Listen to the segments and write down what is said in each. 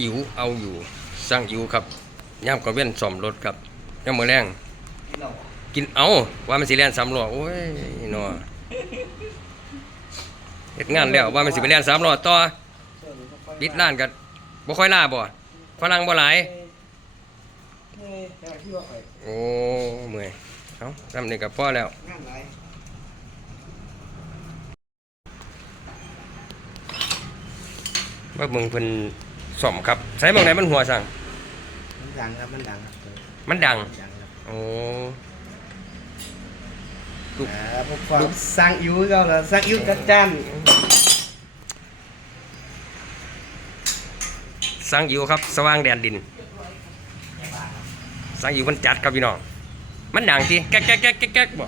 อิ๋วเอาอยู่สร้างอิ๋วครับย่ามกระเว้นซ่อมรถครับย่ามมือแรงกินเอาว่ามันสิแล่นสามล้อโอ้ยหนอเฮ็ดงานแล้วว่ามันสิไปแล่นสามล้อต่อปิดร้านกันบ่ค่อยล่าบ่ฝรั่งบ่หลายโอ้เมื่อยเอาทำนี่ก็พอแล้วงานไรว่ามึงเพิ่น ซ่อมครับใช้บางไหนมันหัวสั่งมันดังครับมันดังครับมันดังดังครับโอ้อ่าพวกความสร้างอิ้วก็แล้วสร้างอิ้วจัดจ้านสร้างอยู่ครับ สว่างแดนดินสร้างอยู่มันจัดครับพี่น้องมันดังทีแก๊กแก๊กแก๊กแก๊กแก๊กบ่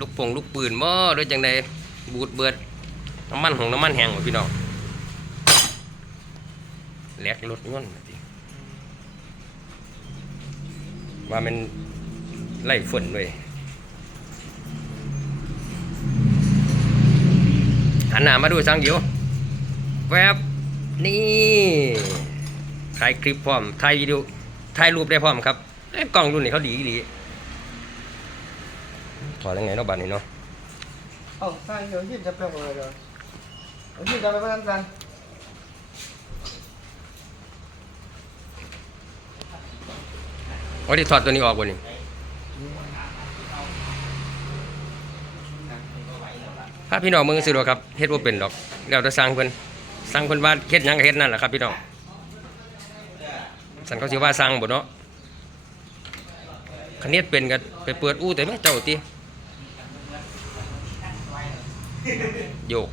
ลูกโป่งลูกปืนบ่ด้วยจังใดบูดเบิดน้ำมันหงน้ำมันแห้งบ่พี่น้อง แลกรถยนต์น่ะติว่ามันไล่ฝนเว้ยหันหน้ามาดูสร้างอยู่แวบนี่ถ่ายคลิปพร้อมถ่ายวิดีโอถ่ายรูปได้พร้อมครับเอ้กล้องรุ่นนี้เขาดีอีถอดยังไงเนาะบัดนี้เนาะอ้าสร้างอิ้วยืดจะไปหมดเลยเดี๋ยวเอายืดจะไปบ้านกั โอ้ที่ถอดตัวนี้ออกบ่นี่ถ้าพี่น้องมึงสิดอกครับเฮ็ดบ่าเป็นดอกแล้วแต่สร้างเพิ่นสร้างเพิ่นว่าเฮ็ดยังเฮ็ดนั่นแหละครับพี่น้องสันเขาสิว่าสร้างบ่เนาะคันเฮ็ดเป็นก็ไปเปิดอู่แต่แม่เจ้าติโยก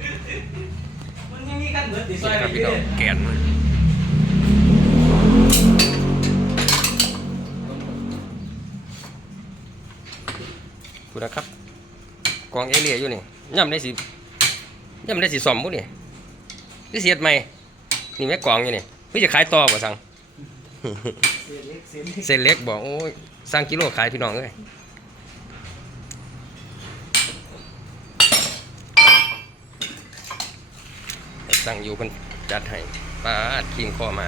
มันยังมีกันเหมือนติซอยครับพี่น้องแกน คุณนะครับกองเอเลียอยู่นี่ย่ำได้สิย่ำได้สิซ่อมบุนี่นี่เสียดใหม่นี่แม่กองอยู่นี่พี่จะขายต่อบ่สั่งเสียเล็กเสียเล็กเส้นเล็กบอกโอ้ยสั่งกิโลขายพี่น้องเอ้ยสั่งอยู่เพิ่นจัดให้ปลาดคิงคอมา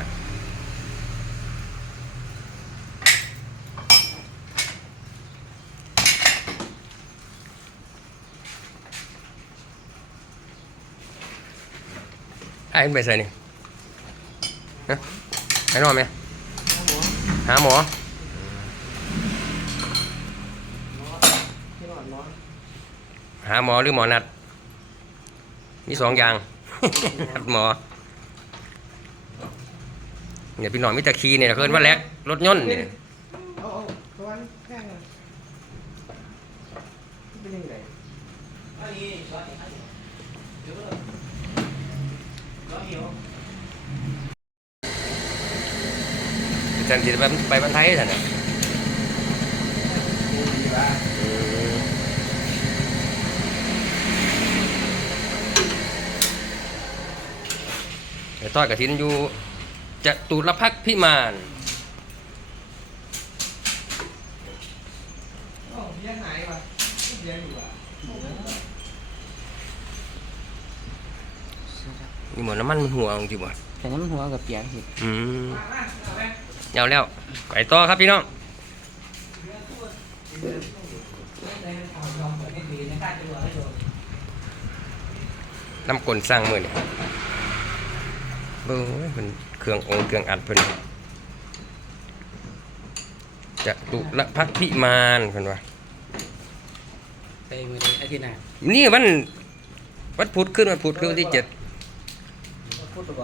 ไอ้ายมันไปใส่นี่ฮะไอ้นอนไหมหาหมอที่นอนนอนหาหมอหรือหมอนัด มีสองอย่างนัดหมอเนี่ยพี่น้องมิตรคีเนี่ยเคินว่าแลกรถยนต์เนี่ยเอาเอาตัวนั้นแข้ง เลยเป็นยังไงจันทีไปไปบ้านไทยท่านน่ะดีว่าอืมไอ้ต้อยกระถินอยู่จะตุรพักพิมานเลี้ยงไหนวะเลี้ยงอยู่อะ นี่หมดน้ำมันมันหัวจริงบ่แต่น้ำหัวกับเปียกสิอืมมามาเอาไปยาวแล้วไก่ต่อครับพี่น้องน้ำกลนสร้างมือเนี่ยเบิ้งเว้ยเป็นเครื่ององค์เครื่องอัดเพิ่นจะตุละพักพิมานเพิ่นว่าไปมือเลยอาทิตย์หน้านี่วันวันพุธขึ้นวันพุธคือวันที่เจ็ด พูดตัว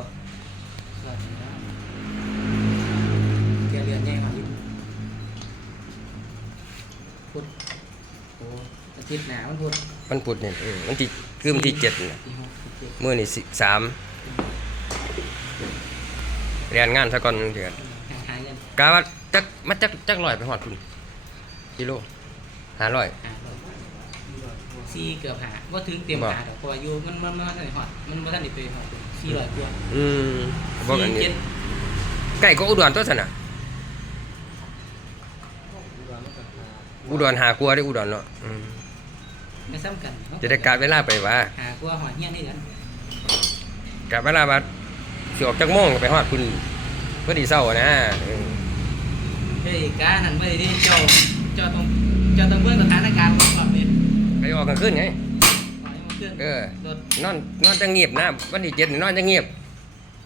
เดือนเดือนแน่ครับพุธโอ้อาทิตย์หน้าวันพุธวันพุธเนี่ยเออวันที่คือวันที่เจ็ดน่ะที่หกที่เจ็ดมื่อนี่สิสามเรียนงานซะก่อนเดือนหาหาเงินกาว่าจักมาจักจักลอยไปหอดคุณกิโลหาร้อย หาร้อยสี่เกือบหาว่าถึงเต็มบ่หาดอกเพราะว่าอยู่มันมันมันทันได้หอดมันมันทันได้ไปหอด สี่ร้อยกว่าอืมบอกอันสี่นี้เจ็ดใกล้ก็อุดรตัวสนะอุดรหากลัวได้อุดรเนาะอืมไม่ซ้ำกันจะได้การเวลาไปว่าหากลัวหอดเงี้ยนี่กันกาเวลามาฝสิออกจากโมงก็ไปฮอดคุณพอดีเศร้านะเออเฮ้ยการนั่นไม่ได้เจ้าเจ้าต้องเจ้าต้องเบิ่งสถานการณ์ของแบบนี้ไปออกกลางคืนไง ปล่อยให้มันขึ้นเออ รถนอนนอนจะเงียบนะวันที่เจ็ดนี่นอนจะเงียบ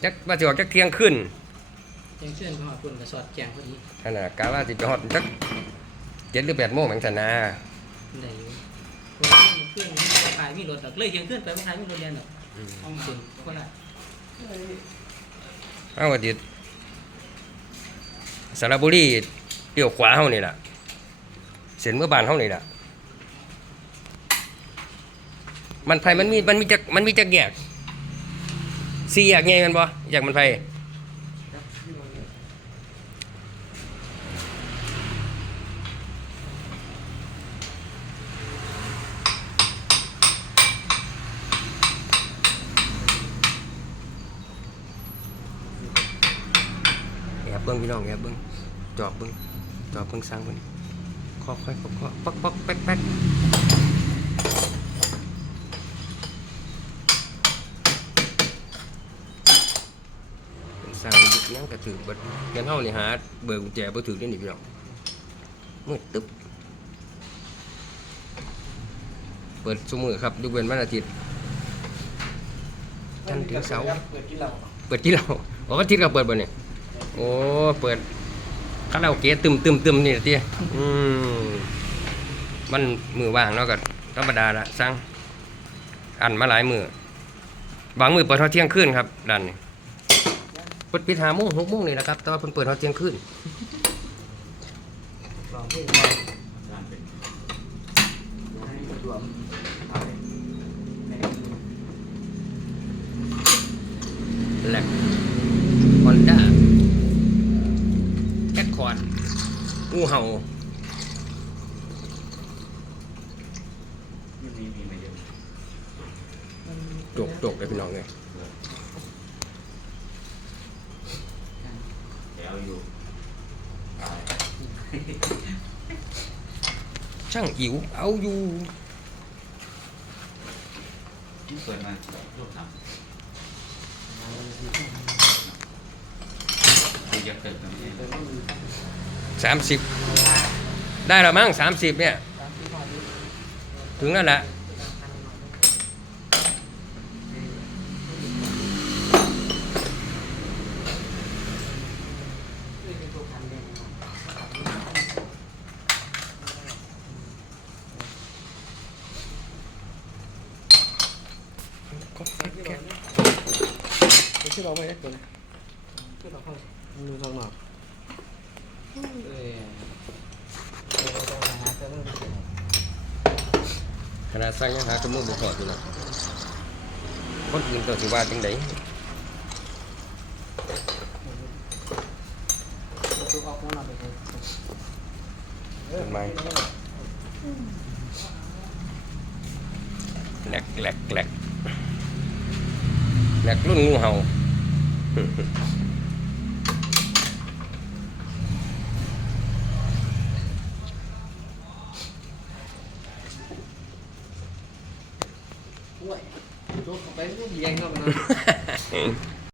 จักว่าสิออกจักเที่ยงขึ้นยังเชื่อนเขาคุณกับสอดแกงพอดีขนาดกะว่าสิไปฮอดจักเจ็ดหรือแปดโมงเหมือนกันนะได้อยู่เพราะว่ามันขึ้นมีรถขายมีรถดอกเลยยังขึ้นไปไม่ขายมีรถเรียนดอกห้องสุนคนละเอาว่าติสระบุรีเลี้ยวขวาเฮานี่ล่ะเส้นเมื่อบานเฮานี่ล่ะ มันไผมันมีมันมีจักมันมีจักแยกสี่แยกไงมันบ่แยกมันไผแอบเบิ้งพี่น้องแอบเบิ้งจอบเบิ้งจอบเบิ้งสร้างเบิ้งค่อยคาะเคาะป๊อกป๊อกแป๊กแป๊กเป็นสร้าง ยุคยังกระถือเบิดเงินเฮานี่หาเบอร์กุญแจบ่ถือได้นี่พี่น้องมืดตึ๊บเปิดซุมือครับยกเว้นวันอาทิตย์จันทร์ถึงเสาร์เปิดกินเหล้าเปิดที่เราบอกว่าที่เราเปิดบ่เนี่ยโอ้เปิดคาราโอเกะตึมตึมตึมนี่ละทีอืมมันมือว่างเนาะก็ธรรมดาละสั่งอันมาหลายมือบางมือเปิดเท่าเที่ยงคืนครับดันนี่ ปิดปิดหาโมงหกโมงนี่แหละครับ แต่ว่าเพิ่นเปิดเท่าเที่ยงคืนลองเพลงลองให้สะดวกเอาเลยแหลกฮอนด้าแคทคอร์ดงูเห่ามีมีมีมาเยอะ จกจกเลยพี่น้องเลย เดี๋ยวเอาอยู่ตายช่างอิ๋วเอาอยู่เปิดมารูปทำดีจะเกิดตรงนี้เดี๋ยวต้องมีสามสิบได้แล้วมั้งสามสิบเนี่ยตามที่พอดีถึงนั่นแหละ เป็นตัวพันเด่น เดี๋ยวที่เราไม่ได้เกินคือเราเข้ามือทางหนอกเออเราต้องหาจะเริ่มเป็นขนาดสร้างยังหากระมือบุกอดอยู่นะคนอื่นตัวสิว่าจังไดประตูออกข้างนอกไปเลยเป็นไมแหลกแหลกแหลก แหลกรุ่นงูเห่าโอ้ยโจ๊กไปไม่ดีเองครับนะ